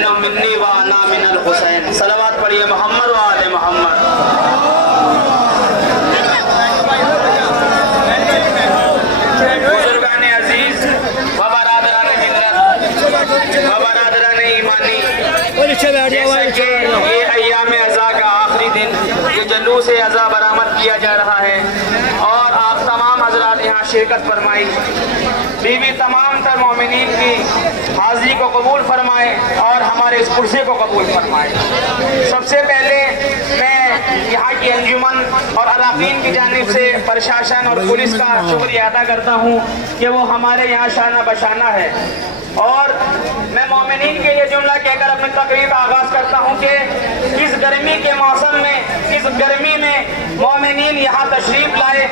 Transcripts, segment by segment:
الحسین منی و انا من الحسین. صلوات پڑھیے محمد و آل محمد. بزرگان عزیز و برادران ملت و برادران ایمانی، جیسا کہ یہ ایام عزا کا آخری دن یہ جلوس عزا برآمد کیا جا رہا ہے اور آپ تمام حضرات یہاں شرکت فرمائی. بی بی تمام تر مومنین کی حاضری کو قبول فرمائے اور ہمارے اس کرسی کو قبول فرمائے. سب سے پہلے میں یہاں کی انجمن اور علاقین کی جانب سے پرشاسن اور پولیس کا شکریہ ادا کرتا ہوں کہ وہ ہمارے یہاں شانہ بشانہ ہے. اور میں مومنین کے یہ جملہ کہہ کر اپنی تقریر کا آغاز کرتا ہوں کہ اس گرمی کے موسم میں، اس گرمی میں مومنین یہاں تشریف لائے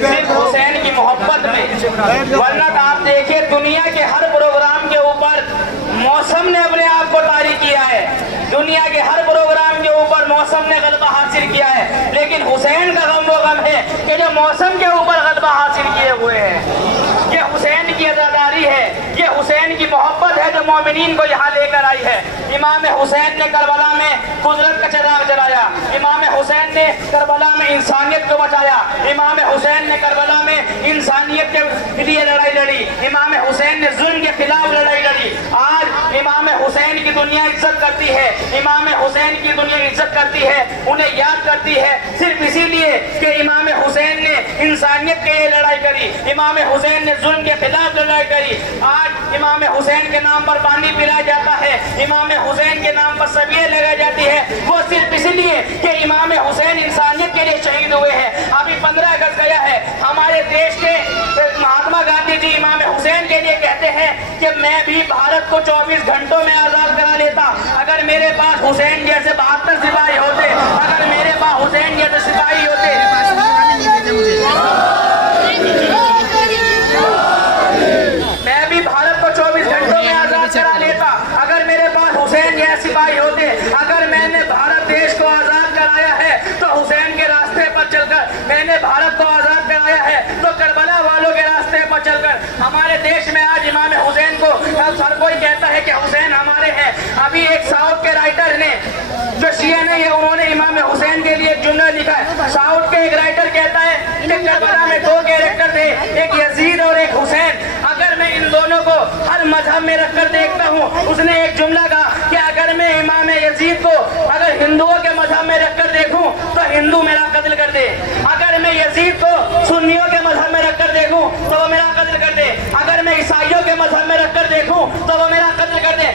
صرف حسین کی محبت میں. ورنہ آپ دیکھیں دنیا کے ہر پروگرام کے اوپر موسم نے اپنے آپ کو طاری کیا ہے، دنیا کے ہر پروگرام کے اوپر موسم نے غلبہ حاصل کیا ہے، لیکن حسین کا غم وہ غم ہے کہ جو موسم کے اوپر غلبہ حاصل کیے ہوئے ہیں. یہ حسین کی عزاداری ہے، یہ حسین کی محبت ہے جو مومنین کو یہاں لے کر آئی ہے. امام حسین نے کربلا میں قدرت کا چراغ جلایا، امام حسین نے کربلا میں انسانیت کو بچایا، امام حسین نے کربلا میں انسانیت کے لیے لڑائی لڑی، امام حسین نے ظلم کے خلاف لڑائی لڑی. آج امام حسین کی دنیا عزت کرتی ہے، امام حسین کی دنیا عزت کرتی ہے، انہیں یاد کرتی ہے صرف اسی لیے کہ امام حسین نے انسانیت کے لیے لڑائی کری، امام حسین نے ظلم کے خلاف لڑائی کری. آج امام حسین کے نام پر پانی پلایا جاتا ہے، امام حسین کے نام پر سبیل لگائی جاتی ہے، وہ صرف اس لیے کہ امام حسین انسانیت کے لیے شہید ہوئے ہیں. ابھی 15 اگست گیا ہے، ہمارے دیش کے مہاتما گاندھی جی امام حسین کے لیے کہتے ہیں کہ میں بھی بھارت کو 24 گھنٹوں میں آزاد کرا لیتا اگر میرے پاس حسین جیسے 72 سپاہی ہوتے، اگر میرے پاس حسین جیسے سپاہی ہوتے. میں بھی بھارت کو 24 گھنٹوں میں آزاد کرا لیتا اگر میرے پاس حسین جیسے سپاہی ہوتے. اگر میں نے بھارت دیش کو آزاد کرایا ہے تو حسین کے راستے پر چل کر، میں نے بھارت کو آزاد کرایا ہے تو کربلا والوں کے راستے پر چل کر. ہمارے دیش میں آج امام حسین کو ہر کوئی کہتا ہے کہ حسین ہمارے ہیں. ابھی ایک ساؤتھ کے رائٹر نے جو شیعہ نہیں ہے انہوں نے امام حسین کے لیے ایک جملہ لکھا ہے. ساؤتھ کے ایک رائٹر کہتا ہے کہ کربلا میں 2 کیریکٹر تھے، ایک یزید اور ایک حسین. اگر میں ان دونوں کو ہر مذہب میں رکھ کر دیکھتا ہوں، اس نے ایک جملہ کہا کہ اگر میں امام یزید کو اگر ہندوؤں کے مذہب میں رکھ کر دیکھوں تو ہندو میرا قتل کر دے، اگر میں یزید کو سنیوں کے مذہب میں رکھ کر دیکھوں تو وہ میرا قتل کر دے، اگر میں عیسائیوں کے مذہب میں رکھ کر دیکھوں تو وہ میرا قتل کر دے.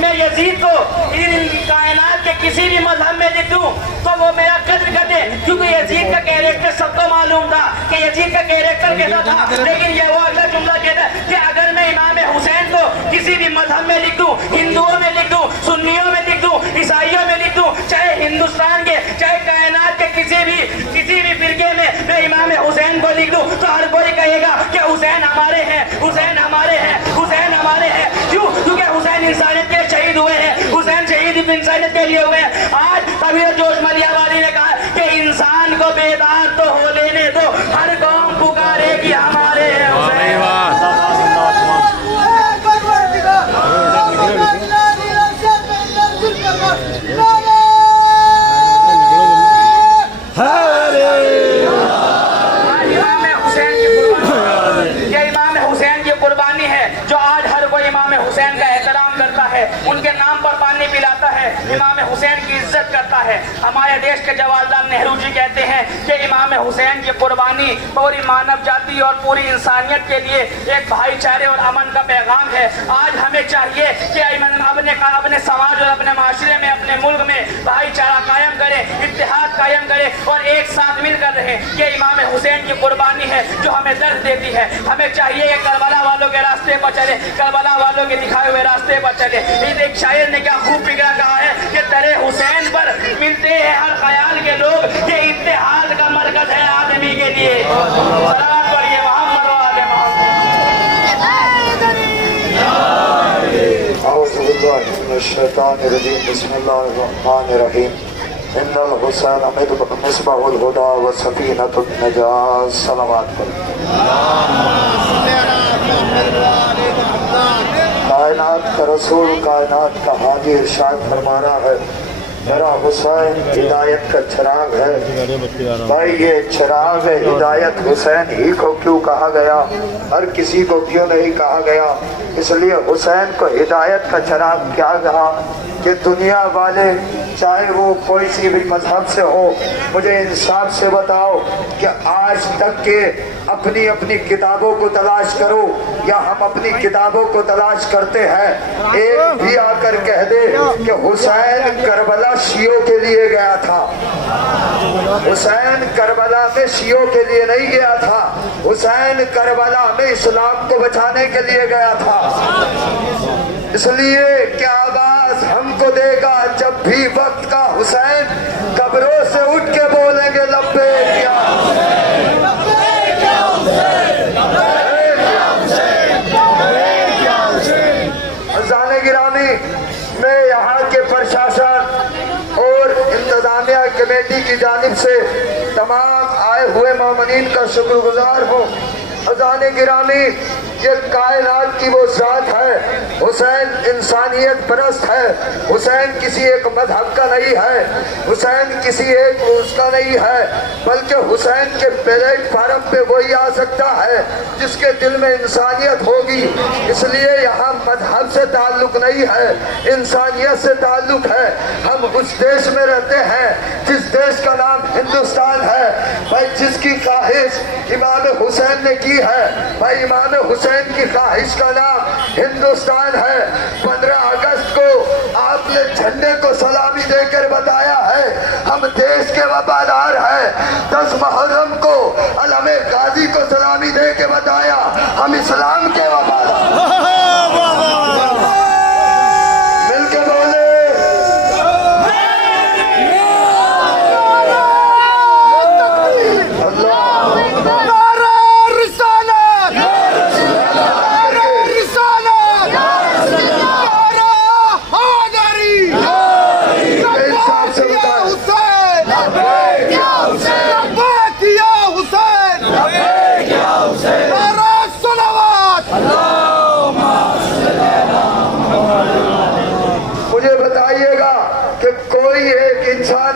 میں یزید کو ان کائنات کے کسی بھی مذہب میں لکھ دوں تو وہ میرا قتل کر دے، کیونکہ یزید کا کیریکٹر سب کو معلوم تھا کہ یزید کا کیریکٹر کیسا تھا. لیکن یہ وہ اگلا جملہ کہتا ہے کہ اگر میں امام حسین کو کسی بھی مذہب میں لکھ دوں، ہندوؤں میں لکھ دوں، سنیوں میں لکھ دوں، عیسائیوں میں لکھ دوں، چاہے ہندوستان کے چاہے کائنات کے کسی بھی فرقے میں میں امام حسین کو لکھ دوں تو ہر کوئی کہے گا کہ حسین ہمارے ہیں، حسین ہمارے ہیں، حسین ہمارے ہیں. کیوں؟ کیونکہ حسین انسانیت کے شہید ہوئے ہیں، حسین شہید انسانیت کے لیے ہوئے ہیں. آج کبیر جوش ملیہ والی نے کہا کہ انسان کو بیدار تو ہو لینے دو، ہر قوم پکارے گی ہمارے ہیں حسین. قربانی ہے جو آج ہر کوئی امام حسین کا احترام کرتا ہے، ان کے نام پر پانی پلاتا ہے، امام حسین کی عزت کرتا ہے. ہمارے دیش کے جواہر لال نہرو جی کہتے ہیں کہ امام حسین کی قربانی پوری مانو جاتی اور پوری انسانیت کے لیے ایک بھائی چارے اور امن کا پیغام ہے. آج ہمیں چاہیے کہ اپنے سماج اور اپنے معاشرے میں، اپنے ملک میں بھائی چارہ قائم کرے، اتحاد قائم کرے اور ایک ساتھ مل کر رہے. یہ امام حسین کی قربانی ہے جو ہمیں درد دیتی ہے. ہمیں چاہیے کہ کربلا والوں کے راستے پر چلے، کربلا والوں کے دکھائے ہوئے راستے پر چلے. ایک شاعر نے کیا خوب فکرہ کہا ہے کہ در حسین پر ملتے ہیں ہر خیال کے لوگ، یہ اتحاد کا مرکز ہے آدمی کے لیے. صلوات پڑھیے محمد و آل محمد. اعوذ باللہ من الشیطان الرجیم. بسم اللہ الرحمن الرحیم. ان الحسین مصباح الہدی و سفینۃ النجاة. صلوات پڑھیے. لا کائنات کا رسول کائنات کا ہادی ارشاد فرما رہا ہے میرا حسین ہدایت کا چراغ ہے۔ بھائی یہ چراغ ہدایت حسین ہی کو کیوں کہا گیا، ہر کسی کو کیوں نہیں کہا گیا؟ اس لیے حسین کو ہدایت کا چراغ کیا کہا کہ دنیا والے چاہے وہ کوئی سی بھی مذہب سے ہو، مجھے انصاف سے بتاؤ کہ آج تک کے اپنی اپنی کتابوں کو تلاش کرو یا ہم اپنی کتابوں کو تلاش کرتے ہیں، ایک بھی آ کر کہہ دے کہ حسین کربلا شیعوں کے لیے گیا تھا۔ حسین کربلا میں شیعوں کے لیے نہیں گیا تھا، حسین کربلا میں اسلام کو بچانے کے لیے گیا تھا۔ اس لیے کیا آواز ہم کو دے گا جب بھی وقت کا حسین قبروں سے اٹھ کے بولیں گے لبیک یا عزیزان گرامی، میں یہاں کے پرشاسن اور انتظامیہ کمیٹی کی جانب سے تمام آئے ہوئے مومنین کا شکر گزار ہوں۔ عزیزان گرامی، یہ کائنات کی وہ ذات ہے، حسین انسانیت پرست ہے، حسین کسی ایک مذہب کا نہیں ہے، حسین کسی ایک اس کا نہیں ہے، بلکہ حسین کے پلیٹ فارم پہ وہی آ سکتا ہے جس کے دل میں انسانیت ہوگی۔ اس لیے یہاں مذہب سے تعلق نہیں ہے، انسانیت سے تعلق ہے۔ ہم اس دیش میں رہتے ہیں جس دیش کا نام ہندوستان ہے۔ بھائی جس کی خواہش امام حسین نے کی ہے، بھائی امام حسین کی خواہش کا نام ہندوستان ہے۔ 15 اگست کو آپ نے جھنڈے کو سلامی دے کر بتایا ہے ہم دیش کے وفادار ہیں۔ 10 محرم کو علم غازی کو سلامی دے کے بتایا ہم اسلام کے وفادار ہیں۔ مل کے بولے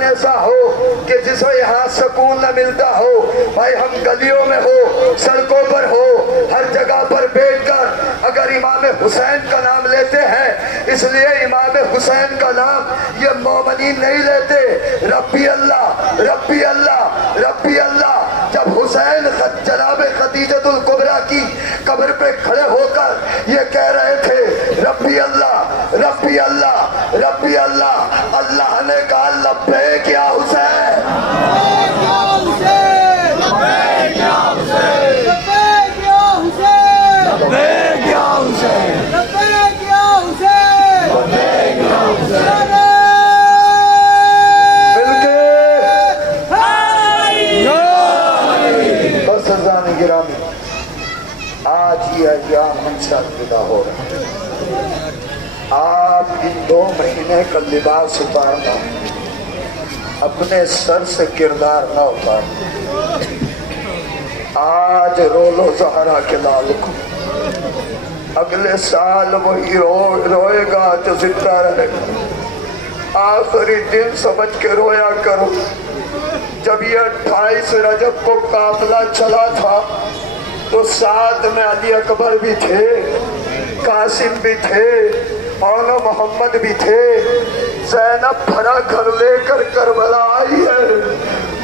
ایسا ہو کہ جسے یہاں سکون نہ ملتا ہو۔ بھائی ہم گلیوں میں ہو، سڑکوں پر ہو، ہر جگہ پر بیٹھ کر اگر امام حسین کا نام لیتے ہیں، اس لیے امام حسین کا نام یہ مومنین نہیں لیتے، ربی اللہ ربی اللہ ربی اللہ۔ جب حسین جناب خدیجۃ الکبریٰ کی قبر پہ کھڑے ہو کر یہ کہہ رہے تھے ربی اللہ ربی اللہ ربی اللہ، اللہ نے کہا لبیک یا حسین، لبیک یا حسین، لبیک یا حسین، لبیک یا حسین، لبیک یا حسین، لبیک یا حسین، لبیک یا حسین۔ بس عزیزان گرامی، آج یہ ایام ہم سے الوداع ہو رہے ہیں۔ آپ ان 2 مہینے کا لباس اتارنا، اپنے سر سے کردار نہ اتارنا۔ آج رولو زہرا کے لال کو، اگلے سال وہی روئے گا جو زندہ رہے گا۔ آخری دن سمجھ کے رویا کرو۔ جب یہ 28 رجب کو قافلہ چلا تھا تو ساتھ میں علی اکبر بھی تھے، قاسم بھی تھے، مولانا محمد بھی تھے۔ زینب بھرا گھر لے کر کربلا آئی ہے،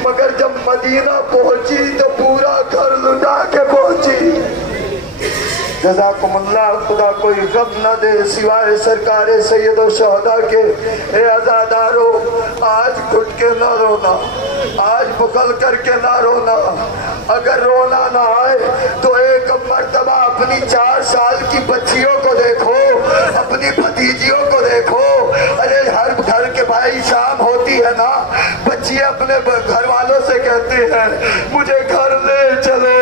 مگر جب مدینہ پہنچی تو پورا گھر لٹا کے پہنچی۔ جزاکم اللہ، خدا کوئی غم نہ دے سوائے سرکار سید الشہداء کے۔ اے عزادارو، آج گھٹ کے نہ رونا، آج بخل کر کے نہ رونا۔ اگر رونا نہ آئے تو ایک مرتبہ اپنی 4 سال کی بچیوں کو دیکھو، اپنی بھتیجیوں کو دیکھو۔ ارے ہر گھر کے بھائی شام ہوتی ہے نا، بچی اپنے گھر والوں سے کہتے ہیں مجھے گھر لے چلو،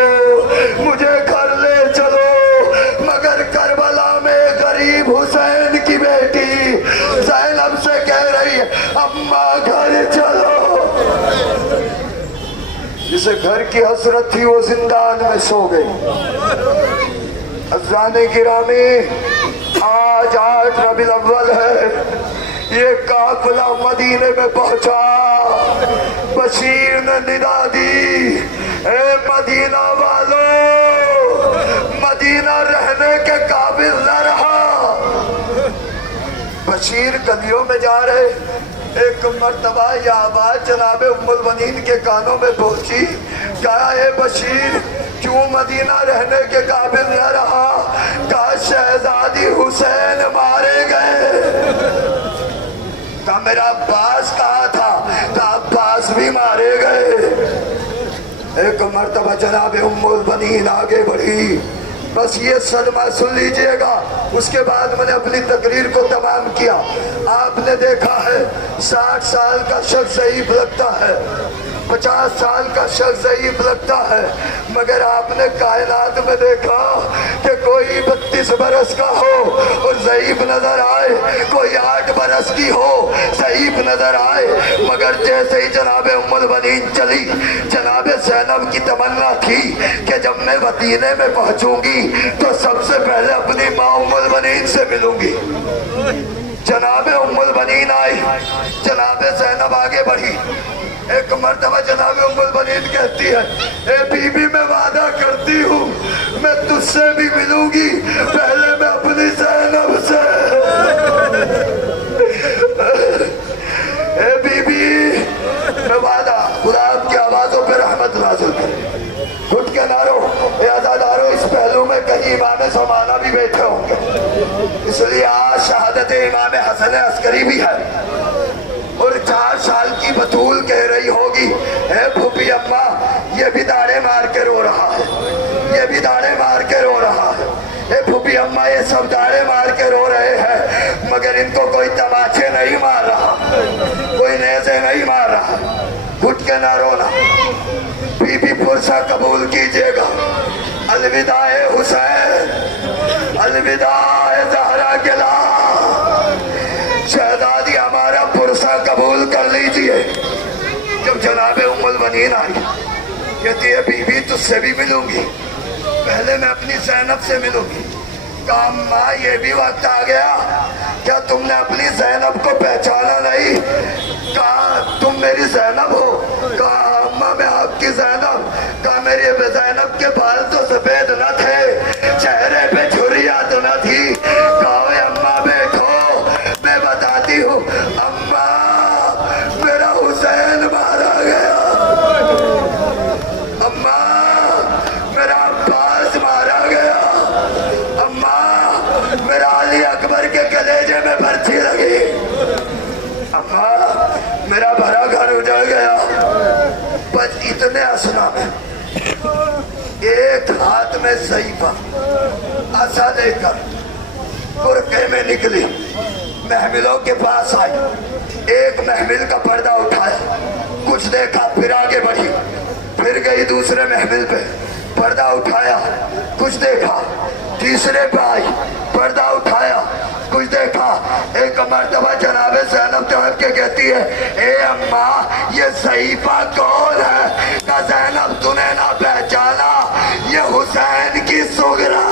مجھے گھر لے چلو۔ مگر کربلا میں غریب حسین کی بیٹی زینب سے کہہ رہی ہے اماں گھر چلو۔ جسے گھر کی حسرت تھی وہ زندان میں سو گئی۔ عزیزان گرامی، آج 8 ربیع الاول ہے، یہ قافلہ مدینے میں پہنچا۔ بشیر نے ندا دی، اے مدینہ والو، مدینہ رہنے کے قابل نہ رہا۔ بشیر گلیوں میں جا رہے، ایک مرتبہ یہ آواز جناب ام المؤمنین کے کانوں میں پہنچی، کہا اے بشیر کیوں مدینہ رہنے کے قابل نہ رہا؟ کہا شہزادی حسین مارے گئے۔ کہا میرا عباس کہا تھا، کہا عباس بھی مارے گئے۔ ایک مرتبہ جناب ام المؤمنین آگے بڑھی، بس یہ صدمہ سن لیجئے گا، اس کے بعد میں نے اپنی تقریر کو تمام کیا۔ آپ نے دیکھا ہے 60 سال کا شخص ضعیف لگتا ہے، 50 سال کا شخص ضعیف لگتا ہے، مگر آپ نے کائنات میں دیکھا کہ کوئی 32 برس کا ہو اور ضعیف نظر آئے، کوئی 8 برس کی ہو ضعیف نظر آئے، مگر جیسے ہی جناب ام المؤمنین چلی، جناب زینب کی تمنا تھی کہ جب میں مدینے میں پہنچوں گی تو سب سے پہلے اپنی ماں ام المؤمنین سے ملوں گی۔ جناب ام المؤمنین آئی، جناب زینب آگے بڑھی۔ ایک مرتبہ جناب ام المؤمنین کہتی ہے اے بی بی میں وعدہ کرتی ہوں میں تجھ سے بھی ملوں گی، پہلے میں اپنی زینب سے۔ اے بی بی میں وعدہ، خدا آپ کی آوازوں پہ رحمت نازل کرے۔ گھٹ کے نارو، اے عزادارو، اس پہلو میں کہیں امام زمانہ بھی بیٹھے ہوں گے، اس لیے آج شہادت امام حسن عسکری بھی ہے، اور 4 سال کی بطول کہہ رہی ہوگی اے پھوپھی اماں یہ بھی داڑے مار کے رو رہا ہے، یہ بھی داڑے مار کے رو رہا ہے۔ اے پھوپھی اماں یہ سب داڑے مار کے رو رہے ہیں، مگر ان کو کوئی تماچے نہیں مار رہا، کوئی نیزے نہیں مار رہا۔ گھٹ کے نہ رونا، بی بی پرسہ قبول کیجئے گا۔ الوداع حسین، الوداع زہرا گلا، شہزادی ہمارا پرسہ قبول کر لیجئے۔ جب جناب ام المؤمنین آئی، کہتی ہے بی بی تجھ سے بھی ملوں گی، پہلے میں اپنی زینب سے ملوں گی۔ کہا اماں یہ بھی وقت آ گیا، کیا تم نے اپنی زینب کو پہچانا نہیں؟ کہا تم میری زینب ہو؟ کہا اماں میں آپ کی زینب۔ کہا میری زینب کے بال تو سفید نہ تھے، چہرے پہ جھریاں تو نہ تھی۔ کہا اے اماں بیٹھو میں بتاتی ہوں۔ اماں میرا حسین مارا گیا، اماں میرا عباس مارا گیا، اماں میرا علی اکبر کے کلیجے میں برچھی لگی، اماں میرا بھرا گھر اجڑ گیا۔ بس اتنے اسنا میں ایک ہاتھ میں ضعیفہ عصا لے کر برقعے میں نکلی، محملوں کے پاس آئی، ایک محمل کا پردہ اٹھایا، کچھ دیکھا، پھر آگے بڑھی، پھر گئی دوسرے محمل پہ، پردہ اٹھایا، کچھ دیکھا، تیسرے پہ آئی، پردہ اٹھایا، کچھ دیکھا۔ ایک مرتبہ جناب زینب طرف کے کہتی ہے اے اماں یہ ضعیفہ کون ہے؟ کہ زینب تو نے نہ پہچانا، یہ حسین کی سغرا